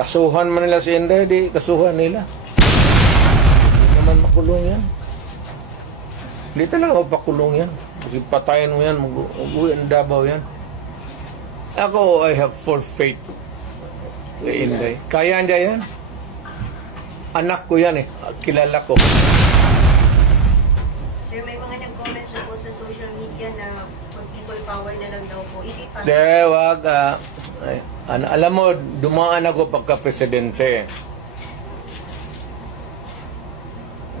kasuhan man nila si Inday, di kasuhan nila. Hindi naman makulong yan. Hindi talaga mapakulong yan. Kasi patayin mo yan, mag-uwi ang Davao yan. Ako, I have full faith kay Inday. Kaya niya yan. Anak ko yan eh. Kilala ko. Sir, may mga nag-comment na po sa social media na people power na lang daw po. Is it possible? De, wag. Alam mo, dumaan ako pagka-presidente.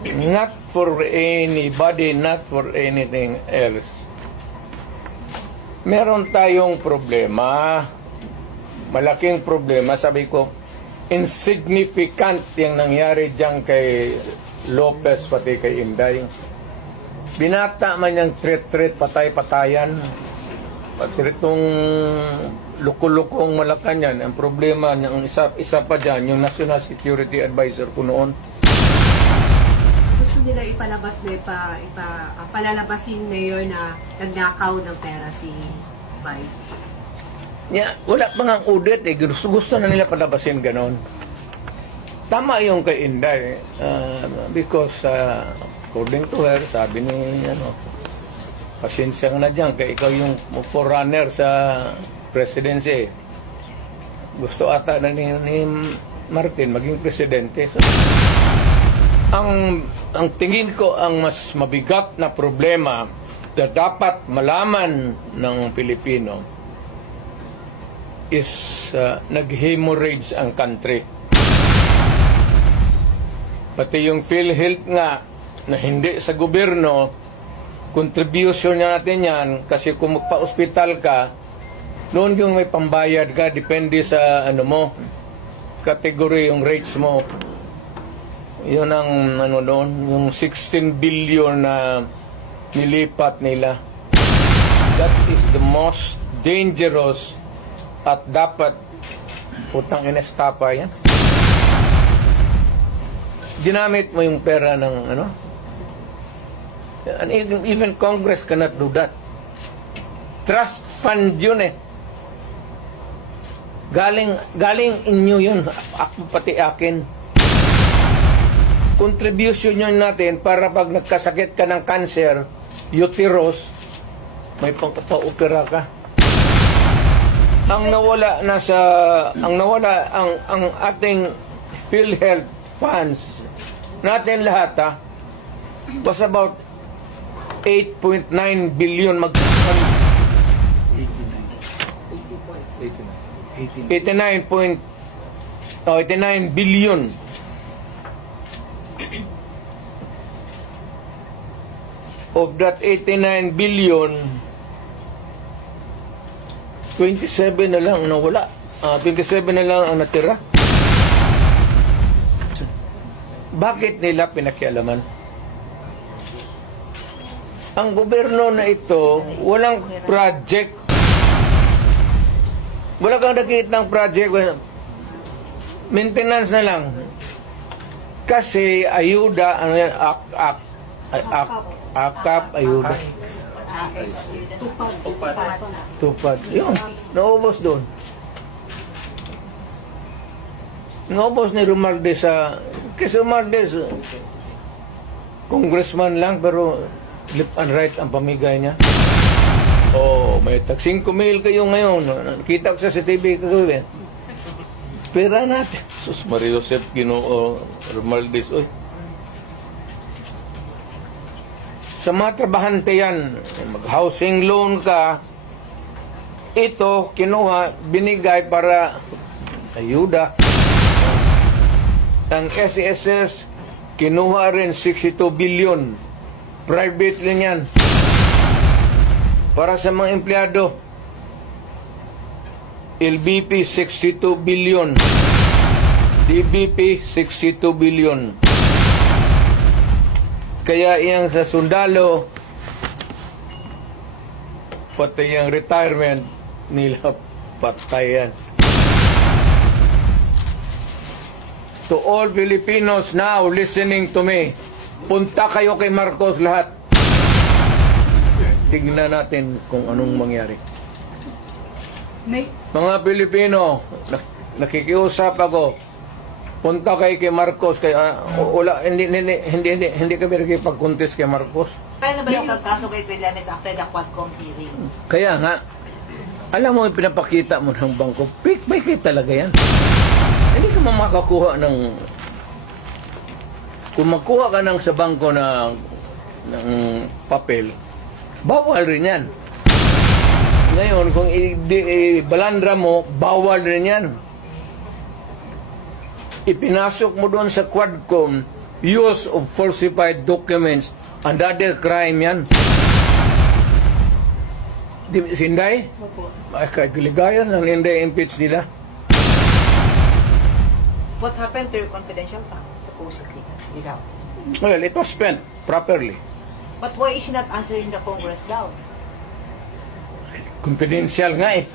Not for anybody, not for anything else. Meron tayong problema. Malaking problema. Sabi ko, insignificant yung nangyari dyan kay Lopez pati kay Inday. Binata man yung threat, patay-patayan. Pati itong lukulukong Malacanang, ang problema niyang isa pa dyan, yung National Security Advisor ko noon. Gusto nila ipalabas palalabasin mayor na nagnakaw ng pera si Vice. Wala pa nga audit eh. Gusto na nila palabasin ganon. Tama yung kay Inday. Because according to her, sabi ni pasensya na dyan, kaya ikaw yung forerunner sa presidency. Gusto ata na ni Martin maging presidente. So, ang tingin ko ang mas mabigat na problema na dapat malaman ng Pilipino is nag-hemorrhage ang country. Pati yung PhilHealth nga na hindi sa gobyerno, contribution natin yan kasi kung magpa-hospital ka, noon yung may pambayad ka, depende sa category yung rates mo. Yun ang doon, yung 16 billion na nilipat nila. That is the most dangerous at dapat utang inestapa yan. Ginamit mo yung pera ng and even Congress cannot do that. Trust fund yun eh. Galing inyo yun. Ako pati akin. Contribution yun natin para pag nagkasakit ka ng cancer, uterus, may pangkapa-opera ka. Ang ating PhilHealth funds natin lahat was about 8.9 billion 89 billion. Of that 89 billion, 27 na lang nawala. 27 na lang ang natira. Bakit nila pinakialaman? Ang gobyerno na ito, walang project. Wala kang nakikita ng project. Maintenance na lang. Kasi ayuda, akap, ayuda. Tupad. Yun, naubos doon. Naubos ni Romualdez kasi Romualdez, congressman lang, pero left and right ang pamigay niya. May tag 5,000 kayo ngayon. Nakita ko sa TV kagabi. Pera natin. Sus Maria Joseph, Ginoo, Romualdez, oy. Sa mga trabahante yan, mag-housing loan ka, ito, kinuha, binigay para ayuda. Ang SSS, kinuha rin 62 billion. Private rin yan. Para sa mga empleyado, LBP, 62 billion. DBP, 62 billion. Kaya iyang sa sundalo, pati yung retirement nila patayan. To all Filipinos now listening to me, punta kayo kay Marcos lahat. Tignan natin kung anong mangyari. Mga Pilipino, nakikiusap ako. Punta kay Marcos kay wala hindi kami nakipag-contest kay Marcos. Kaya na ba yung kaso kay Trillanes after the Quadcom hearing? Kaya nga, alam mo, pinapakita mo ng bangko, may talaga yan. Hindi ka makakuha ng... Kung magkuha ka ng sa bangko ng papel, bawal rin yan. Ngayon, kung balandra mo, bawal rin yan. Ipinasok mo doon sa Quadcom, use of falsified documents, another crime yan. Sinday? Opo. Ay, kagiligayan ng Inday impeach nila. What happened to your confidential fund, supposedly? Ikaw. Well, it was spent properly. But why is she not answering the Congress daw? Confidential nga eh.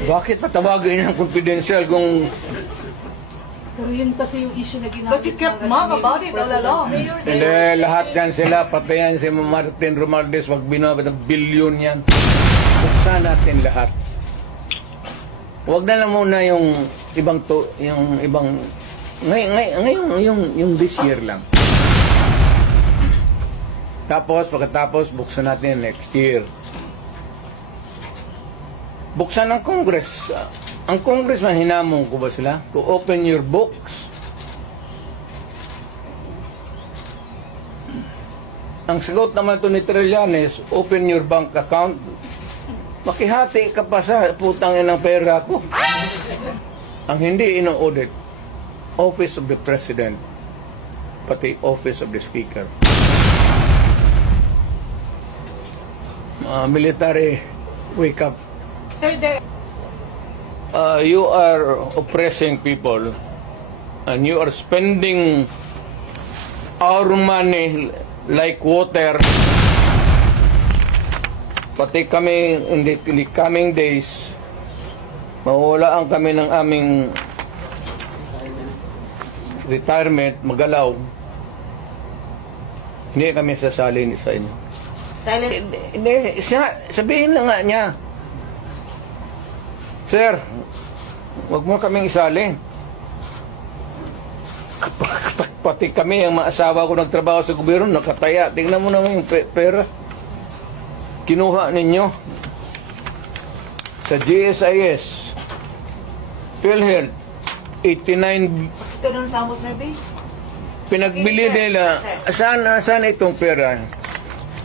Bakit patawagin ng confidential kung... Pero yun kasi yung issue na ginamit. But you kept mum about it all along. Hindi, lahat yan sila, patayan si Martin Romualdez, wag binabad ng bilyon yan. Buksan natin lahat. Huwag na lang muna yung ibang ngayon yung this year lang. Tapos, pagkatapos, buksan natin next year. Buksan ng Congress. Ang congressman, hinamon ko ba sila? To open your books. Ang sagot naman to ni Trillanes, open your bank account. Makihati ka pa sa putang ng pera ko. Ang hindi ino-audit, Office of the President, pati Office of the Speaker. Military, wake up. Sir, there... You are oppressing people and you are spending our money like water. Pati kami in the coming days, mawawalaan kami ng aming retirement, magalaw. Hindi kami sasali sa inyo. Silent... Hindi, sabihin na nga niya, Sir, wag mo kaming isali. Pati kami, ang mga asawa ko nagtrabaho sa gobyerno, nakataya. Tingnan mo naman yung pera. Kinuha ninyo sa GSIS, PhilHealth, 89 Ito nung Samo survey? pinagbili nila. Saan itong pera?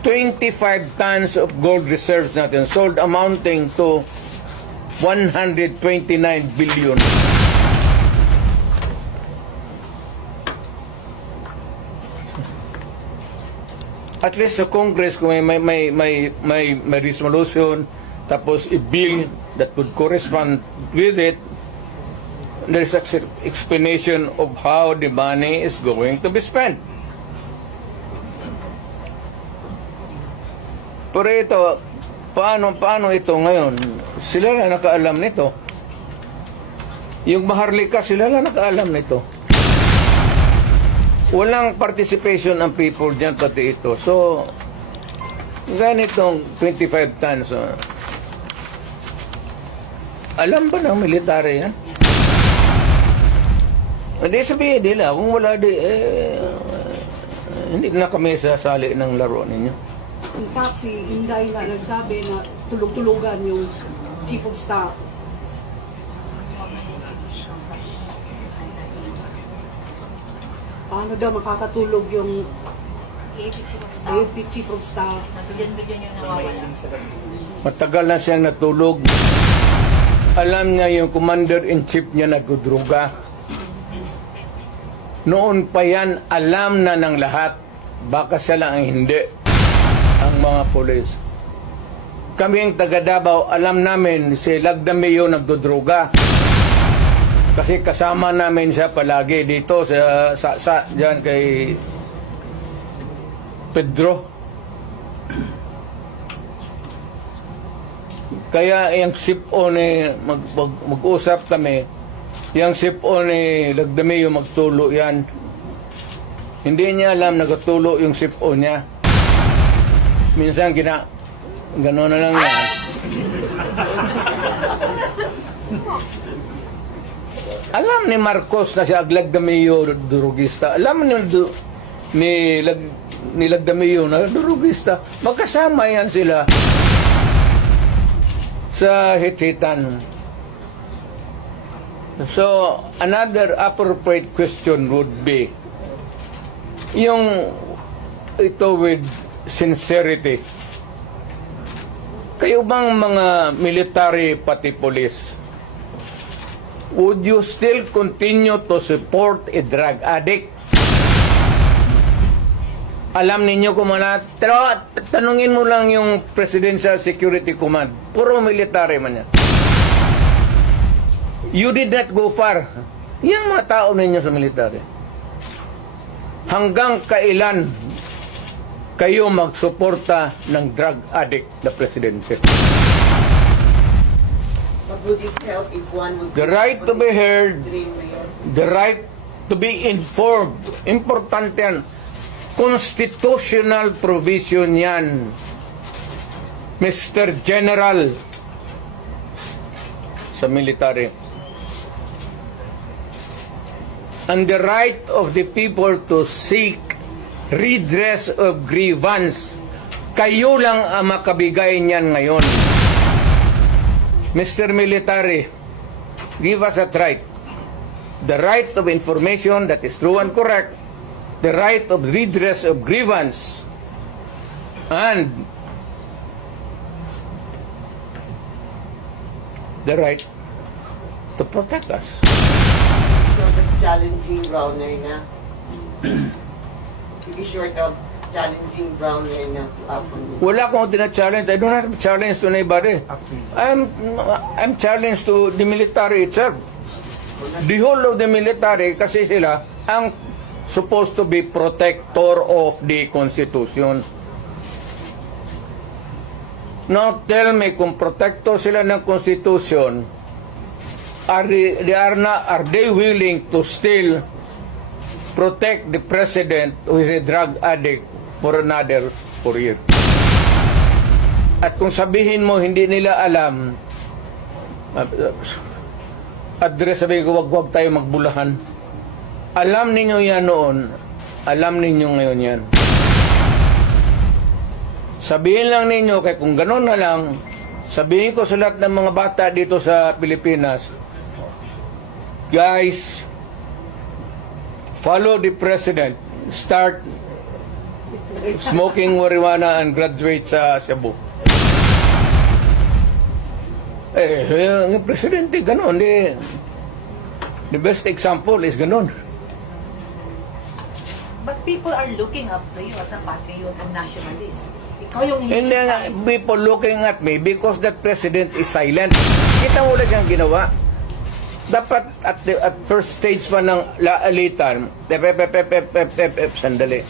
25 tons of gold reserves natin sold amounting to 129 billion. At least sa Congress, kung may resolution, tapos i-bill that would correspond with it, there's an explanation of how the money is going to be spent. Pero ito, paano ito ngayon? Sila lang nakaalam nito. Yung Maharlika, sila lang nakaalam nito. Walang participation ng people dyan, pati ito. So, ganitong 25 tons. Alam ba ng military yan? Hindi sabihin nila, kung wala hindi na kami sasali ng laro ninyo. In fact, si Inday nga nagsabi na tulog-tulugan yung Chief of Staff. Paano daw makakatulog yung AFP Chief of Staff? Nabigyan yung nawawala. Matagal na siyang natulog. Alam niya yung commander-in-chief niya nagdudruga. Noon pa yan, alam na ng lahat. Baka siya lang ang hindi. Ang mga polis. Kami ang taga Davao, alam namin si Lagdameo nagdudruga. Kasi kasama namin siya palagi dito sa diyan kay Pedro. Kaya yung sip-on mag-usap kami, yung sip-on Lagdameo magtulo yan. Hindi niya alam nagtulo yung sip-on niya. Minsan gano'n na lang yan. Alam ni Marcos na siya Lagdameo durugista. Alam ni Lagdameo na durugista. Magkasama yan sila sa hit-hitan. So, another appropriate question would be, yung ito with sincerity. Kayo bang mga military pati police, would you still continue to support a drug addict? Alam ninyo kung mana, pero tanungin mo lang yung Presidential Security Command. Puro military man yan. You did not go far. Yan mga tao ninyo sa military. Hanggang kailan kayo magsuporta ng drug addict na presidente? But would it help if one would... The right to be heard, Dream Mayor? the right to be informed. Importante yan. Constitutional provision yan. Mr. General sa military. And the right of the people to seek redress of grievance. Kayo lang ang makabigay niyan ngayon. Mr. Military, give us that right. The right of information that is true and correct. The right of redress of grievance. And the right to protect us. Short of challenging Browner na. To be short of challenging Browner na to happen. Wala akong tina-challenge. I don't have a challenge to anybody. I'm challenged to the military itself. The whole of the military, kasi sila ang supposed to be protector of the Constitution. Now tell me, kung protector sila ng Constitution, are they willing to still protect the president who is a drug addict for another 4 years? At kung sabihin mo hindi nila alam, address, sabi ko, wag tayo magbulahan. Alam ninyo yan noon, alam ninyo ngayon yan. Sabihin lang ninyo, kaya kung gano'n na lang, sabihin ko sa lahat ng mga bata dito sa Pilipinas, guys, follow the president, start smoking marijuana and graduate sa Cebu. Yung presidente, gano'n. The best example is gano'n. But people are looking up to you as a patriot and nationalist. Ikaw yung And then, people looking at me because that president is silent. Kita mo ulit siyang ginawa. Dapat at first stage pa ng laalitan, sandali.